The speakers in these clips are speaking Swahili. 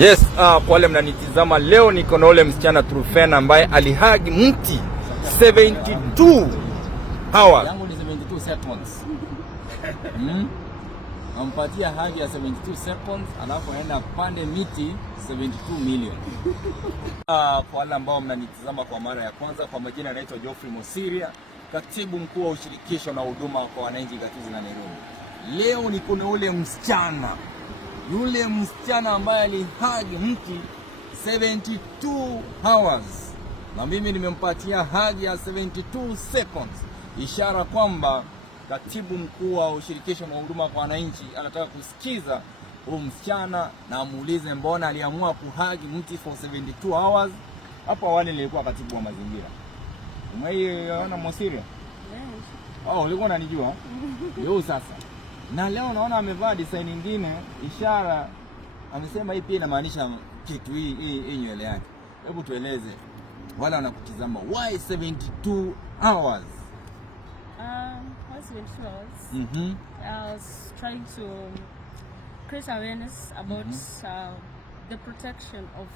Yes, kwa wale mnanitizama leo niko na ule msichana Trufena ambaye alihagi mti 72 hours. Yangu ni 72 seconds. Ampatia hagi ya 72 seconds alafu aenda pande miti 72 million. Kwa wale ambao mnanitizama kwa mara ya kwanza, kwa majina anaitwa Geoffrey Mosiria, katibu mkuu wa ushirikisho na huduma kwa wananchi gatuzi la Nairobi. Leo niko na ule msichana, yule msichana ambaye alihagi mti 72 hours na mimi nimempatia hagi ya 72 seconds, ishara kwamba katibu mkuu wa ushirikisho na huduma kwa wananchi anataka kusikiza huyu msichana na amuulize mbona aliamua kuhagi mti for 72 hours. Hapo awali nilikuwa katibu wa mazingira. Umeona Mosiria? Oh, ulikuwa unanijua? Leo sasa. Na leo naona amevaa design nyingine, ishara amesema hii pia inamaanisha kitu hii nywele yake. Hebu tueleze wala wanakutizama, why 72 hours? Why 72 hours? I was trying to create awareness about the protection of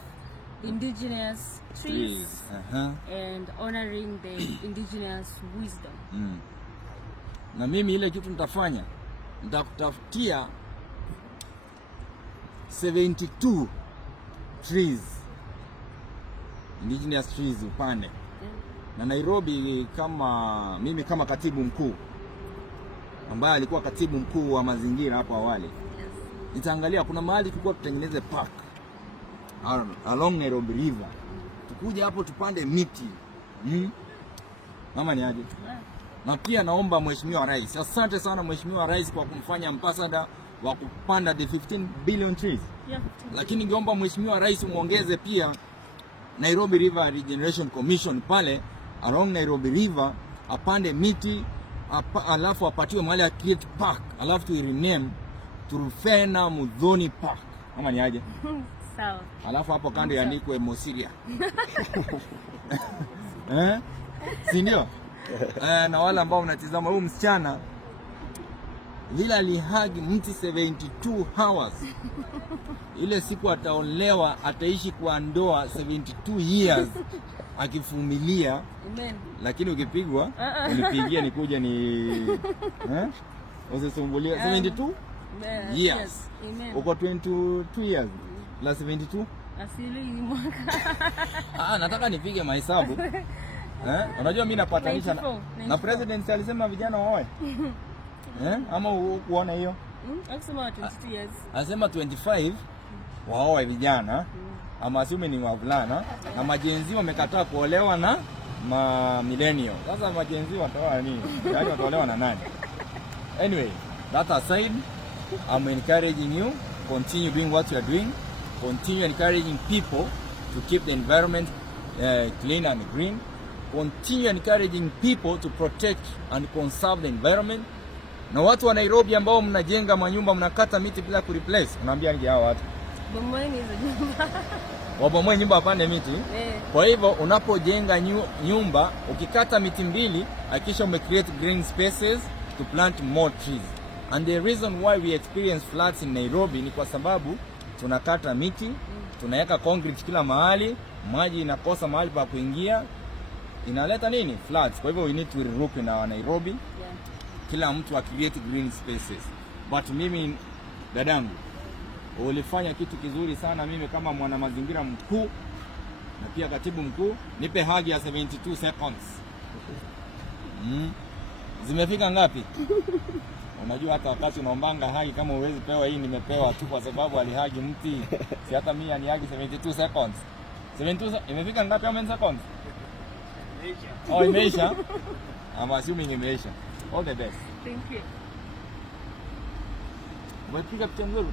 indigenous trees and honoring the indigenous wisdom. Na mimi ile kitu nitafanya, nitakutafutia 72 trees, indigenous trees upande. Na Nairobi, kama mimi kama katibu mkuu ambaye alikuwa katibu mkuu wa mazingira hapo awali, nitaangalia kuna mahali tulikuwa tutengeneze park along Nairobi River. Tukuja hapo tupande miti. Mama ni aje? Na pia naomba Mheshimiwa Rais, asante sana Mheshimiwa Rais kwa kumfanya ambassador wa kupanda the 15 billion trees. Lakini ningeomba Mheshimiwa Rais muongeze pia Nairobi River Regeneration Commission pale along Nairobi River, apande miti, alafu apatiwe mahali ya create park, alafu tu rename Trufena Muthoni Park. Kama ni aje? Sawa. Alafu hapo kando yaandikwe Mosiria. Si ndio? Na wale ambao mnatizama, huyu msichana vile alihagi mti 72 hours. Ile siku ataolewa, ataishi kwa ndoa 72 years akivumilia. Amen. Lakini ukipigwa unipigie nikuje ni usisumbulie. 72 years. Amen. Uko 22 years la 72 asili ni mwaka. Nataka nipige mahesabu. Unajua mimi napatanisha na president alisema vijana waoe. Ama kuona hiyo? Akisema 22 years. Anasema 25 waoe vijana. Ama assume ni wavulana, na majenzi wamekataa kuolewa na millennial. Sasa majenzi wataoa nini? Yaani wataolewa na nani? Anyway, that aside, I'm encouraging you, continue doing what you are doing. Continue encouraging people to keep the environment clean and green. Continue encouraging people to protect and conserve the environment. Na watu wa Nairobi ambao mnajenga manyumba, mnakata miti bila kureplace, unaambia nje hao watu bomoeni hizo nyumba. Wabomoe nyumba, apande miti. Kwa hivyo unapojenga nyumba, ukikata miti mbili, hakikisha umecreate green spaces to plant more trees. And the reason why we experience floods in Nairobi ni kwa sababu tunakata miti, tunaweka concrete kila mahali, maji inakosa mahali pa kuingia, inaleta nini? Floods. Kwa hivyo we need to regroup in our Nairobi. Kila mtu create green spaces. But mimi dadangu, ulifanya kitu kizuri sana. Mimi kama mwana mazingira mkuu na pia katibu mkuu, nipe hagi ya 72 seconds. Zimefika ngapi? Unajua hata wakati unaombanga hagi, kama uwezi pewa hii, nimepewa tu kwa sababu alihagi mti. Si hata mimi anihagi 72 seconds. 72 imefika ngapi how many seconds? Imeisha. Imeisha? I'm assuming imeisha. All the best. Thank you. Umepiga picha nzuri.